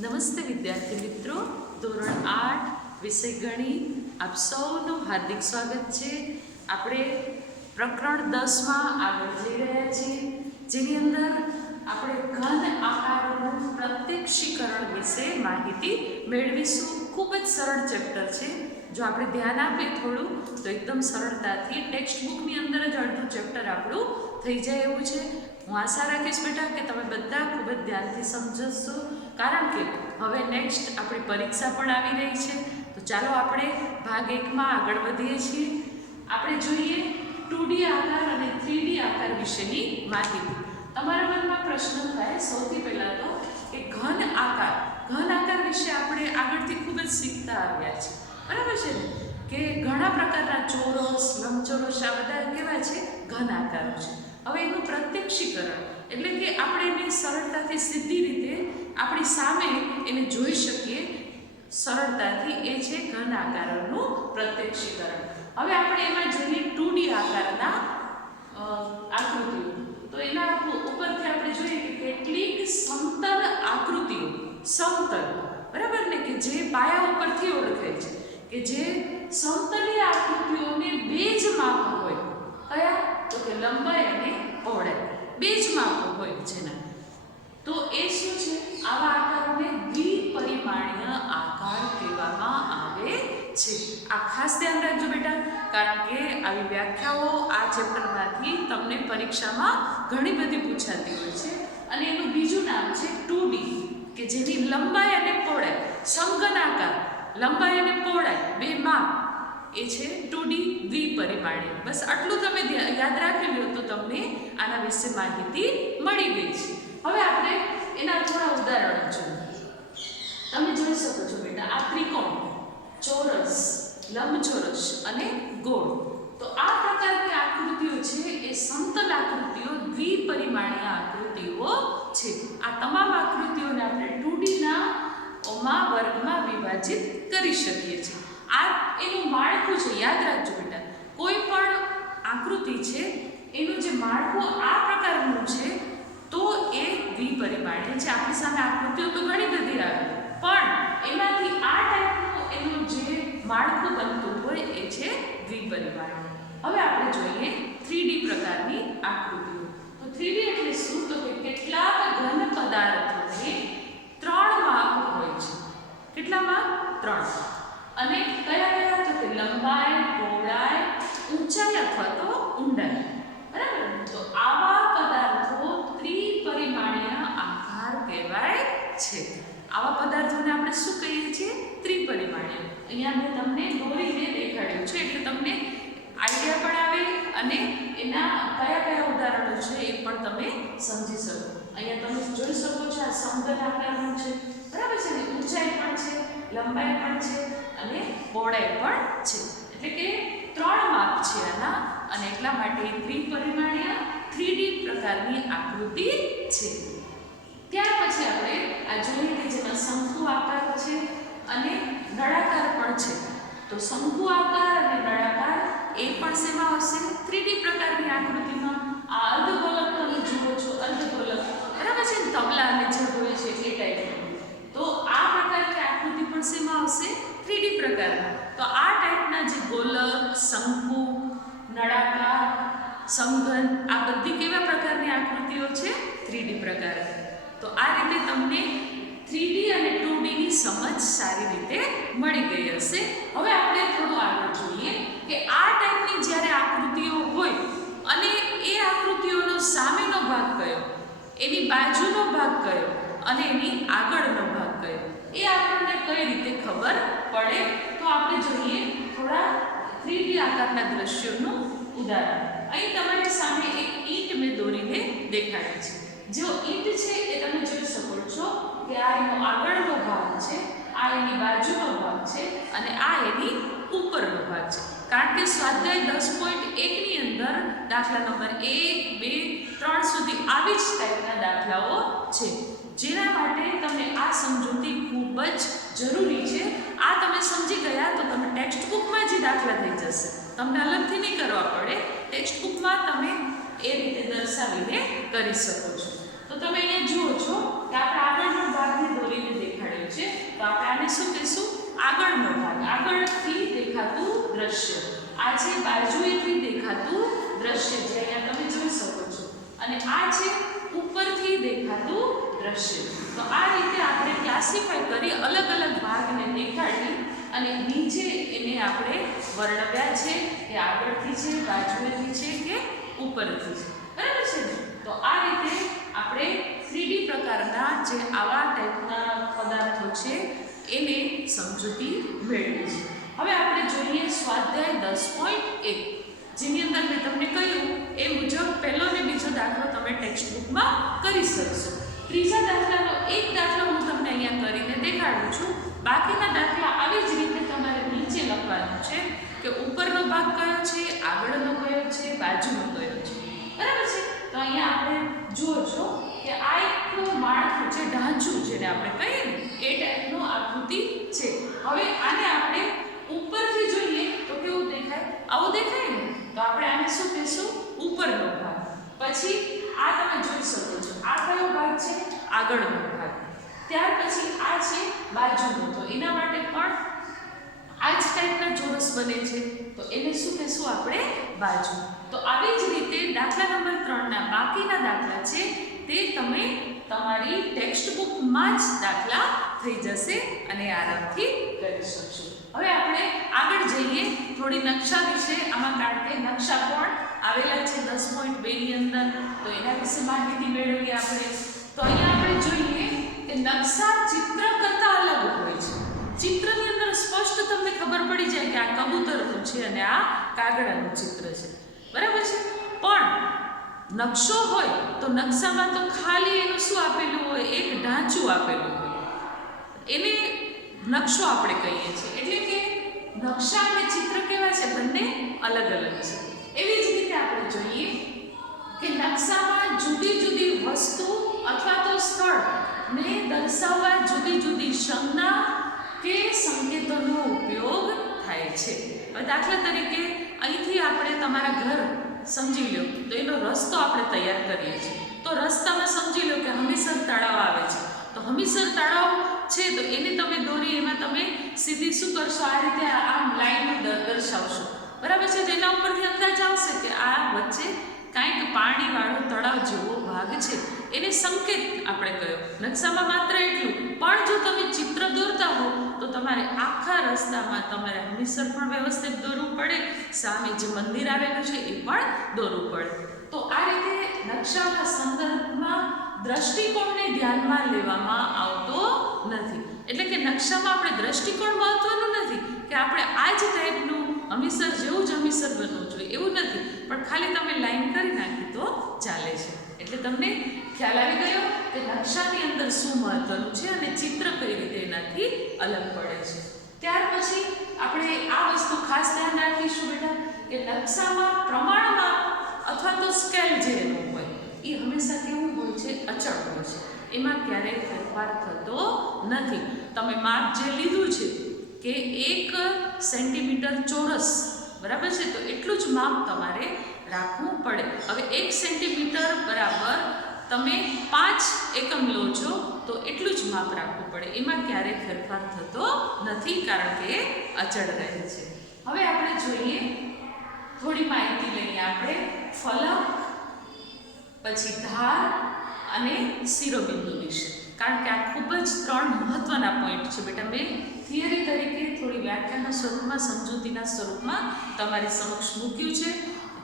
નમસ્તે વિદ્યાર્થી મિત્રો, ધોરણ 8 વિષય ગણિત આપ સૌનું હાર્દિક સ્વાગત છે. આપણે પ્રકરણ 10માં આગળ જઈ રહ્યા છીએ, જેની અંદર આપણે ઘન આકારોનું પ્રત્યક્ષીકરણ વિશે માહિતી મેળવીશું. ખૂબ જ સરળ ચેપ્ટર છે. જો આપણે ધ્યાન આપીએ થોડું તો એકદમ સરળતાથી ટેક્સ્ટ બુકની અંદર જ અડધું ચેપ્ટર આપણું થઈ જાય એવું છે. હું આશા રાખીશ બેટા કે તમે બધા ખૂબ જ ધ્યાનથી સમજશો, કારણ કે હવે નેક્સ્ટ આપણી પરીક્ષા પણ આવી રહી છે. તો ચાલો આપણે ભાગ 1માં આગળ વધીએ છીએ. આપણે જોઈએ 2D આકાર અને 3D આકાર વિશેની માહિતી. તમારા મનમાં પ્રશ્ન થાય સૌથી પહેલાં તો કે ઘન આકાર વિશે આપણે આગળથી ખૂબ જ શીખતા આવ્યા છીએ, બરાબર છે ને? કે ઘણા પ્રકારના ચોરસ, લંબચોરસ આ બધા કેવા છે? ઘન આકારો છે. હવે એનું પ્રત્યક્ષીકરણ એટલે કે આપણે એને સરળતાથી સીધી રીતે આપણી સામે એને જોઈ શકીએ સરળતાથી, એ છે ઘન આકારોનું પ્રત્યક્ષીકરણ. હવે આપણે એમાં જોઈએ 2D આકારના આકૃતિઓ. તો એના ઉપરથી આપણે જોઈએ કે કેટલીક સમતલ આકૃતિઓ, સમતલ બરાબર ને, કે જે પાયા ઉપરથી ઓળખાય છે, કે જે સમતલીય આકૃતિઓને બે જ માપ હોય. કયા? તો કે લંબાઈ અને પહોળાઈ બે જ માપ હોય જેના. તો એ શું છે? આવા આકારોને દ્વિપરિમાણીય આકાર કહેવામાં આવે છે. આ ખાસ ધ્યાન રાખજો બેટા, કારણ કે આવી વ્યાખ્યાઓ આ ચેપ્ટરમાંથી તમને પરીક્ષામાં ઘણી બધી પૂછાતી હોય છે. અને એનું બીજું નામ છે 2D, કે જેની લંબાઈ અને પહોળાઈ સમઘન આકાર, લંબાઈ અને પહોળાઈ બે માપ, એ છે 2D દ્વિપરિમાણીય. બસ આટલું તમે યાદ રાખી લો તો તમને આના વિશે માહિતી મળી ગઈ છે. હવે આપણે એના થોડા ઉદાહરણો જોઈએ. તમે જોઈ શકો છો બેટા, આ ત્રિકોણ, ચોરસ, લંબચોરસ અને ગોળ. તો આ પ્રકારની આકૃતિઓ છે એ સમતલ આકૃતિઓ, દ્વિપરિમાણીય આકૃતિઓ છે. આ તમામ આકૃતિઓને આપણે 2D ના વર્ગમાં વિભાજિત કરી શકીએ છીએ. આ એનું માળખું છે, યાદ રાખજો બેટા. કોઈ પણ આકૃતિ છે એનું જે માળખું આ પ્રકારનું છે તો એ દ્વિપરિમાણીય છે. આપણી સામે આકૃતિઓ તો ઘણી બધી આવે, પણ એમાંથી આ ટાઈપનું એનું જે માળખું બનતું હોય એ છે દ્વિપરિમાણીય. હવે આપણે જોઈએ 3D પ્રકારની આકૃતિઓ. તો 3D એટલે શું? તો કે કેટલાક ઘન પદાર્થોને 3 માપ હોય છે. કેટલા માપ? 3. અને કયા? તો કે લંબાઈ, પહોળાઈ, ઊંચાઈ અથવા તો ઊંડાઈ, બરાબર? તો આવા પદાર્થો ત્રિપરિમાણીય આકાર કહેવાય છે. આવા પદાર્થોને આપણે શું કહીએ છીએ? ત્રિપરિમાણીય. અહીંયા મેં તમને દોરીને દેખાડ્યું છે એટલે તમને આઈડિયા પણ આવે અને એના કયા ઉદાહરણો છે એ પણ તમે સમજી શકો. અહીંયા તમે જોઈ શકો છો આ સમઘન આકારનું છે, બરાબર છે ને? ઊંચાઈ પણ છે, લંબાઈ પણ છે અને પહોળાઈ પણ છે. એટલે કે 3 માપ છે આના, અને એટલા માટે ત્રિપરિમાણીય 3D પ્રકારની આકૃતિ છે. ત્યાર પછી આપણે આ જોઈએ કે જેમાં શંકુ આકાર છે અને નળાકાર પણ છે. તો શંકુ આકાર અને નળાકાર એ પણ શેમાં આવશે? 3D પ્રકારની આકૃતિમાં. આ અર્ધગોલક તમે જુઓ છો, અર્ધગોલક બરાબર છે ને, તબલા અને જે હોય છે એ ટાઈપનું. તો આ પ્રકારની આકૃતિ પણ શેમાં આવશે? 3D પ્રકારના. તો આ ટાઈપના જે ગોલક, શંકુ, નળાકાર, સમઘન, આ બધી કેવા પ્રકારની આકૃતિઓ છે? 3D પ્રકારની. તો આ રીતે તમને 3D અને 2D ની સમજ સારી રીતે મળી ગઈ હશે. હવે આપણે થોડું આગળ જોઈએ કે આ ટાઈપની જ્યારે આકૃતિઓ હોય અને એ આકૃતિઓનો સામેનો ભાગ કયો, એની બાજુનો ભાગ કયો અને એની આગળનો ભાગ કયો, એ આપણને કઈ રીતે ખબર પડે? તો આપણે જોઈએ થોડા 3D આકારના દ્રશ્યોનું ઉદાહરણ. અહીં તમારી સામે એક ઈંટ મેં દોરીને દેખાડી છે. જો ઈંટ છે એ તમે જોઈ શકો છો કે આ એનો આગળનો ભાગ છે, આ એની બાજુનો ભાગ છે અને આ એની ઉપરનો ભાગ છે. કારણ કે સ્વાધ્યાય 10.1 ની અંદર દાખલા નંબર 1, 2, 3 સુધી આવી જ ટાઈપના દાખલાઓ છે, જેના માટે તમને આ સમજૂતી ખૂબ જ જરૂરી છે. આ તમે સમજી ગયા તો તમે ટેક્સ્ટ બુકમાં જ દાખલા થઈ જશે, તમને અલગથી નહીં કરવા પડે. ટેક્સ્ટ બુકમાં તમે એ રીતે દર્શાવીને કરી શકો છો. તો તમે અહીંયા જુઓ છો કે આપણે આગળનો ભાગને દોરીને દેખાડ્યો આને શું કહીશું? આગળનો ભાગ, આગળથી દેખાતું દ્રશ્ય. આ છે બાજુએથી દેખાતું દ્રશ્ય, જે અહીંયા તમે જોઈ શકો છો. અને આ છે ઉપરથી દેખાતું દ્રશ્ય. તો આ રીતે આપણે ક્લાસિફાઈ કરી અલગ અલગ ભાગને દેખાડી અને નીચે એને આપણે વર્ણવ્યા છે કે આગળથી છે, બાજુએથી છે કે ઉપરથી છે. બરાબર છે ને? તો આ રીતે આપણે 3D પ્રકારના જે આવા ટાઈપના પદાર્થો છે એને સમજૂતી મેળવી છે. હવે આપણે જોઈએ સ્વાધ્યાય 10.1, જેની અંદર મેં તમને કહ્યું એ મુજબ પહેલો ને બીજો દાખલો તમે ટેક્સ્ટ બુકમાં કરી શકશો. ત્રીજા દાખલાનો એક દાખલો હું તમને અહીંયા કરીને દેખાડું છું. બાકીના દાખલા આવી જ રીતે તમારે નીચે લખવાનું છે કે ઉપરનો ભાગ કયો છે, આગળનો કયો છે, બાજુનો કયો છે. બરાબર છે? તો અહીંયા આપણે જુઓ છો કે આ એક માળખું છે, ઢાંચું જેને આપણે કહીએ ને એ ટાઈપનું આકૃતિ છે. હવે આને આપણે ઉપરથી જોઈએ તો કેવું દેખાય? આવું દેખાય ને? તો આપણે આને શું કહીશું? ઉપરનો ભાગ. પછી આ તમે જોઈ શકો છો, આ કયો ભાગ છે? આગળનો ભાગ. ત્યાર પછી આ છે બાજુનો, તો એના માટે પણ આ જ ટાઈપના ચોરસ બને છે, તો એને શું કહીશું આપણે? બાજુ. તો આવી જ રીતે દાખલા નંબર 3 ના બાકીના દાખલા છે તે તમે તમારી ટેક્સ્ટ બુકમાં જ દાખલા થઈ જશે અને આરામથી કરી શકશો. હવે આપણે આગળ જઈએ થોડી નકશા વિશે. આમાં કારણ કે નકશા પણ આવેલા છે 10.2 ની અંદર, તો એના વિશે માહિતી મેળવીએ આપણે. તો અહીંયા આપણે જોઈએ કે નકશા ચિત્ર કરતાં અલગ હોય છે. ચિત્રની અંદર સ્પષ્ટ તમને ખબર પડી જાય કે આ કબૂતરનું છે અને આ કાગડાનું ચિત્ર છે. બરાબર છે? પણ નકશો હોય તો નકશામાં તો ખાલી એનું શું આપેલું હોય? એક ઢાંચું આપેલું હોય, એને નકશો આપણે કહીએ છીએ. એટલે કે નકશા અને ચિત્ર કેવા છે? બંને અલગ અલગ છે. એવી જ રીતે આપણે જોઈએ કે નકશામાં જુદી જુદી વસ્તુ અથવા તો સ્થળને દર્શાવવા જુદી જુદી સંજ્ઞા કે સંકેતોનો ઉપયોગ થાય છે. દાખલા તરીકે અહીંથી આપણે તમારા ઘર સમજી લો તો એનો રસ્તો આપણે તૈયાર કરીએ છીએ. તો રસ્તામાં સમજી લો કે હમીસર તળાવ આવે છે, તો હમીસર તળાવ છે તો એને તમે દોરી, એમાં તમે સીધી શું કરશો? આ રીતે આમ લાઈન દર્શાવશો. બરાબર છે? તેના ઉપરથી અંદાજ આવશે કે આ વચ્ચે કાંઈક પાણીવાળો તળાવ જેવો ભાગ છે, એને સંકેત આપણે કહ્યો. નકશામાં માત્ર એટલું, પણ જો તમે ચિત્ર દોરતા હો તો તમારે આખા રસ્તામાં તમારે હમીસર પણ વ્યવસ્થિત દોરવું પડે, સામે જે મંદિર આવેલું છે એ પણ દોરવું પડે. તો આ રીતે નકશાના સંદર્ભમાં દ્રષ્ટિકોણને ધ્યાનમાં લેવામાં આવતો નથી. એટલે કે નકશામાં આપણે દ્રષ્ટિકોણ મહત્વનું નથી કે આપણે આ જ ટાઈપનું હમીસર જેવું જ હમીસર બનવું જોઈએ એવું નથી, પણ ખાલી તમે લાઈન કરી નાખી તો ચાલે છે. એટલે તમને ખ્યાલ આવી ગયો કે નકશાની અંદર શું મહત્વનું છે અને ચિત્ર કઈ રીતે એનાથી અલગ પડે છે. ત્યાર પછી આપણે આ વસ્તુ ખાસ ધ્યાન રાખીશું બેટા કે નકશામાં પ્રમાણમાં અથવા તો સ્કેલ જે એનું હોય એ હંમેશા કેવું હોય છે? અચળ હોય છે. એમાં ક્યારેય ફેરફાર થતો નથી. તમે માપ જે લીધું છે કે 1 સેન્ટીમીટર ચોરસ, બરાબર છે, તો એટલું જ માપ તમારે રાખવું પડે. હવે 1 સેન્ટીમીટર બરાબર તમે 5 એકમ લો છો તો એટલું જ માપ રાખવું પડે. એમાં ક્યારેય ફેરફાર થતો નથી કારણ કે એ અચળ રહે છે. હવે આપણે જોઈએ થોડી માહિતી લઈએ આપણે ફલક, પછી ધાર અને શિરોબિંદુ વિશે, કારણ કે આ ખૂબ જ 3 મહત્વના પોઈન્ટ છે બેટા. મેં થિયરી તરીકે થોડી વ્યાખ્યાના સ્વરૂપમાં, સમજૂતીના સ્વરૂપમાં તમારી સમક્ષ મૂક્યું છે,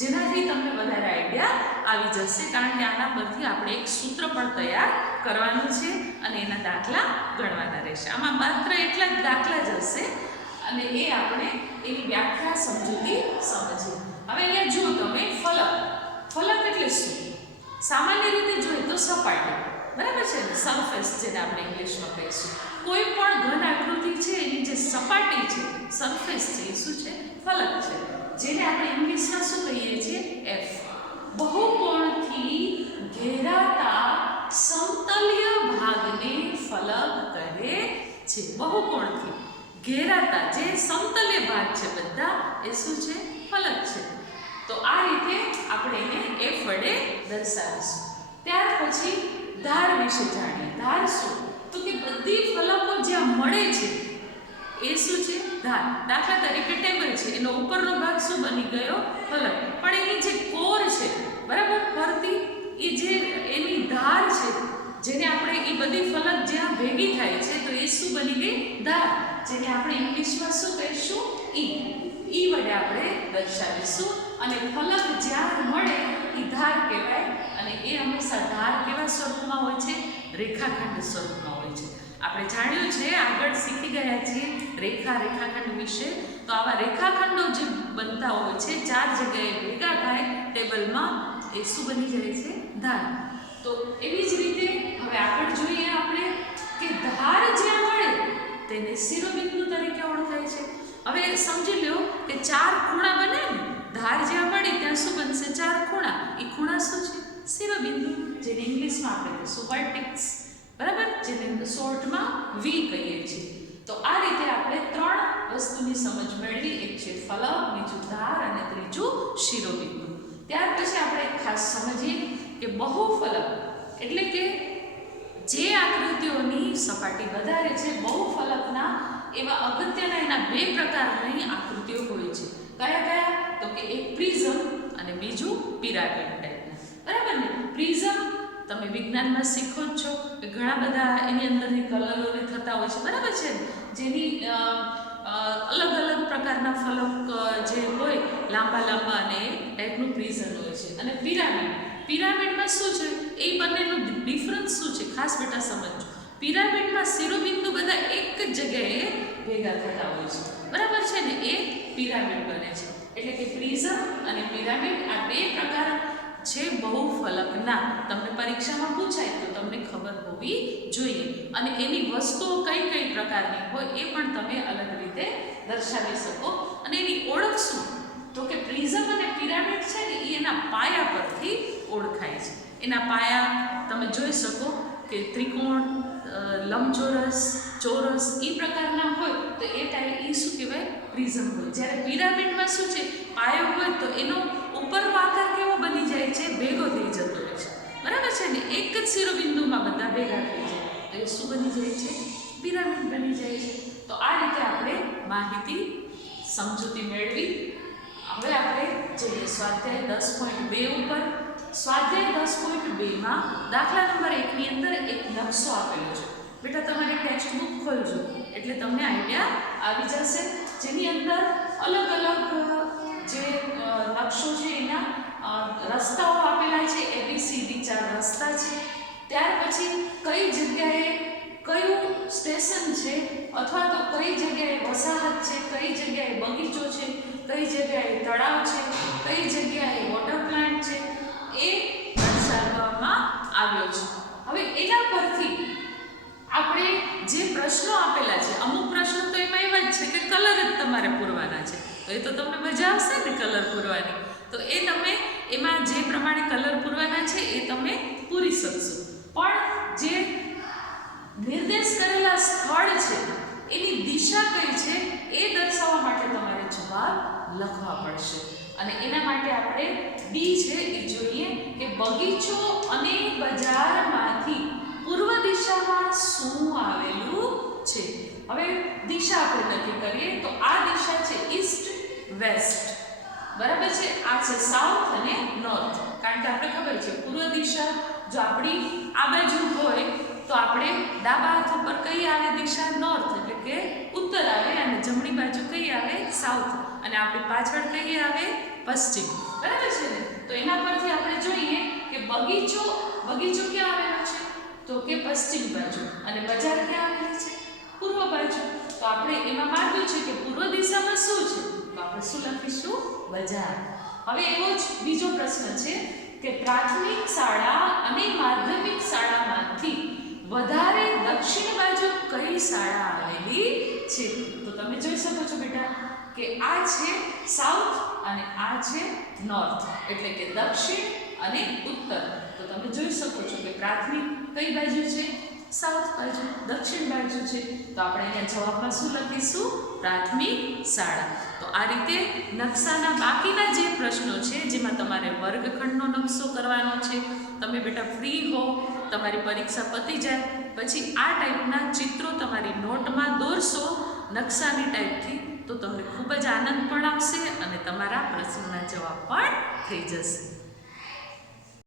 જેનાથી તમને વધારે આઈડિયા આવી જશે. કારણ કે આના પરથી આપણે એક સૂત્ર પણ તૈયાર કરવાનું છે અને એના દાખલા ગણવાના રહેશે. આમાં માત્ર એટલા જ દાખલા જ હશે અને એ આપણે એની વ્યાખ્યા સમજૂતી સમજીએ. હવે અહીંયા જુઓ તમે ફલક. ફલક એટલે શું? સામાન્ય રીતે જોઈએ તો સપાટી, બરાબર છે ને? સરફેસ જેને આપણે ઇંગ્લિશમાં કહીશું. કોઈ પણ ઘન આકૃતિ છે એની જે સપાટી છે, સરફેસ છે, એ શું છે? ફલક છે, જેને આપણે ઇંગ્લિશમાં શું કહીએ છીએ? એફ. બહુકોણથી ઘેરાતા સમતલ્ય ભાગને ફલક કહે છે. બહુકોણથી ઘેરાતા જે સમતલ્ય ભાગ છે બધા એ શું છે? ફલક છે. તો આ રીતે આપણે એને એફ વડે દર્શાવીશું. ત્યાર પછી ધાર વિશે જાણીએ. ધાર શું? તો કે બધી ફલકો જ્યાં મળે છે એ શું છે? ધાર. દાખલા તરીકે ટેબલ છે, એનો ઉપરનો ભાગ શું બની ગયો? ફલક. પણ એની જે કોર છે, બરાબર, ફરતી એ જે એની ધાર છે, જેને આપણે એ બધી ફલક જ્યાં ભેગી થાય છે તો એ શું બની ગઈ? ધાર. જેને આપણે ઇંગ્લિશમાં શું કહીશું? ઈ વડે આપણે દર્શાવીશું. અને ફલક જ્યાં મળે એ ધાર કહેવાય. અને એ હંમેશા ધાર કેવા સ્વરૂપમાં હોય છે? રેખાખંડ સ્વરૂપમાં હોય છે. આપણે જાણ્યું છે, આગળ શીખી ગયા છીએ રેખાખંડ વિશે. તો આવા રેખાખંડો જે બનતા હોય છે, 4 જગ્યાએ ભેગા થાય ટેબલમાં, એ શું બની જાય છે? ધાર. તો એવી જ રીતે હવે આગળ જોઈએ આપણે કે ધાર જ્યાં મળે તેને શિરોબિંદુ તરીકે ઓળખાય છે. હવે સમજી લો કે 4 ખૂણા બને ને, ધાર જ્યાં મળી ત્યાં શું બનશે? 4 ખૂણા. એ ખૂણા શું છે? શિરોબિંદુ, જેને ઇંગ્લિશમાં આપણે કહીશું વર્ટેક્સ, બરાબર, જેને શોર્ટમાં વી કહીએ છીએ. તો આ રીતે આપણે 3 વસ્તુની સમજ મેળવી. એક છે ફલક, બીજું ધાર અને ત્રીજું શિરોબિંદુ. ત્યાર પછી આપણે ખાસ સમજીએ કે બહુફલક એટલે કે જે આકૃતિઓની સપાટી વધારે છે. બહુફલકના એવા અગત્યના એના 2 પ્રકારની આકૃતિઓ હોય છે. કયા કયા? તો કે એક પ્રિઝમ અને બીજું પિરામિડ ટાઈપના, બરાબર ને? પ્રિઝમ તમે વિજ્ઞાનમાં શીખો જ છો કે ઘણા બધા એની અંદરની કલરોને થતા હોય છે, બરાબર છે? જેની અલગ અલગ પ્રકારના ફલક જે હોય, લાંબા લાંબા, અને એ ટાઈપનું પ્રિઝમ હોય છે. અને પિરામિડમાં શું છે? એ બંનેનું ડિફરન્સ શું છે? ખાસ બેટા સમજો. પિરામિડમાં શિરોબિંદુ બધા એક જ જગ્યાએ ભેગા થતા હોય છે, બરાબર છે ને? એ પિરામિડ બને છે. એટલે કે પ્રિઝમ અને પિરામિડ આ 2 પ્રકાર છે બહુફલકના. તમને પરીક્ષામાં પૂછાય તો તમને ખબર હોવી જોઈએ. અને એની વસ્તુઓ કઈ કઈ પ્રકારની હોય એ પણ તમે અલગ રીતે દર્શાવી શકો. અને એની ઓળખ શું? તો કે પ્રિઝમ અને પિરામિડ છે ને, એ એના પાયા પરથી ઓળખાય છે. એના પાયા તમે જોઈ શકો કે ત્રિકોણ, લંબચોરસ, ચોરસ એ પ્રકારના હોય તો એ ટાઈપ એ શું કહેવાય? પ્રિઝમ હોય. જ્યારે પિરામિડમાં શું છે? પાયો હોય તો એનો ઉપરનો આકાર કેવો બની જાય છે? ભેગો થઈ જતો હોય છે, બરાબર છે ને? એક જ શિરોબિંદુમાં બધા ભેગા થઈ જાય તો એ શું બની જાય છે? પિરામિડ બની જાય છે. તો આ રીતે આપણે માહિતી સમજૂતી મેળવી. હવે આપણે જઈએ સ્વાધ્યાય 10.2 ઉપર. સ્વાધ્યાય 10.2માં દાખલા નંબર 1 ની અંદર એક નકશો આપેલો છે. બેટા તમારી ટેક્સ્ટ બુક ખોલજો એટલે તમને આઈડિયા આવી જશે. જેની અંદર અલગ અલગ જે નકશો છે એના રસ્તાઓ આપેલા છે. ABCD 4 રસ્તા છે. ત્યાર પછી કઈ જગ્યાએ કયું સ્ટેશન છે, અથવા તો કઈ જગ્યાએ વસાહત છે, કઈ જગ્યાએ બગીચો છે, કઈ જગ્યાએ તળાવ છે, કઈ જગ્યાએ વોટર પ્લાન્ટ છે, એ દર્શાવવામાં આવ્યો છે. હવે એના પરથી આપણે જે પ્રશ્નો આપેલા છે, અમુક પ્રશ્નો તો એમાં એવા જ છે કે કલર જ તમારે પૂરવાના છે. તો એ તો તમને મજા આવશે ને કલર પૂરવાની. તો એ તમે એમાં જે પ્રમાણે કલર પૂરવાના છે એ તમે પૂરી શકશો. પણ જે નિર્દેશ કરેલા સ્થળ છે એની દિશા કઈ છે એ દર્શાવવા માટે તમારે જવાબ લખવા પડશે. અને એના માટે આપણે ડી છે એ જોઈએ કે બગીચો અને બજારમાંથી પૂર્વ દિશામાં શું આવેલું છે. હવે દિશા આપણે નક્કી કરીએ તો આ દિશા છે ઈસ્ટ વેસ્ટ, બરાબર છે? આ છે સાઉથ અને નોર્થ. કારણ કે આપણે ખબર છે પૂર્વ દિશા જો આપણી આ બાજુ હોય તો આપણે ડાબા હાથ ઉપર કઈ આવે દિશા? નોર્થ, એટલે કે ઉત્તર આવે. અને જમણી બાજુ કઈ આવે? સાઉથ. અને આપણી પાછળ કઈ આવે? પશ્ચિમ, બરાબર છે ને? તો એના પરથી આપણે જોઈએ કે બગીચો ક્યાં આવેલો છે? તો કે પશ્ચિમ બાજુ. અને બજાર ક્યાં આવેલી છે? પૂર્વ બાજુ. તો આપણે એમાં માંગ્યું છે કે પૂર્વ દિશામાં શું છે? તો આપણે શું લખીશું? બજાર. હવે એવો જ બીજો પ્રશ્ન છે કે પ્રાથમિક શાળા અને માધ્યમિક શાળામાંથી વધારે દક્ષિણ બાજુ કઈ શાળા આવેલી છે? તો તમે જોઈ શકો છો બેટા કે આ છે સાઉથ અને આ છે નોર્થ, એટલે કે દક્ષિણ અને ઉત્તર. તો તમે જોઈ શકો છો કે પ્રાથમિક કઈ બાજુ છે? સાઉથ બાજુ, દક્ષિણ બાજુ છે. તો આપણે અહીંયા જવાબમાં શું લખીશું? પ્રાથમિક શાળા. તો આ રીતે નકશાના બાકીના જે પ્રશ્નો છે જેમાં તમારે વર્ગખંડનો નકશો કરવાનો છે, તમે બેટા ફ્રી હો, તમારી પરીક્ષા પતી જાય પછી આ ટાઈપના ચિત્રો તમારી નોટમાં દોરશો નકશાની ટાઈપથી તો તમને ખૂબ જ આનંદ પણ આવશે અને તમારા પ્રશ્નના જવાબ પણ થઈ જશે.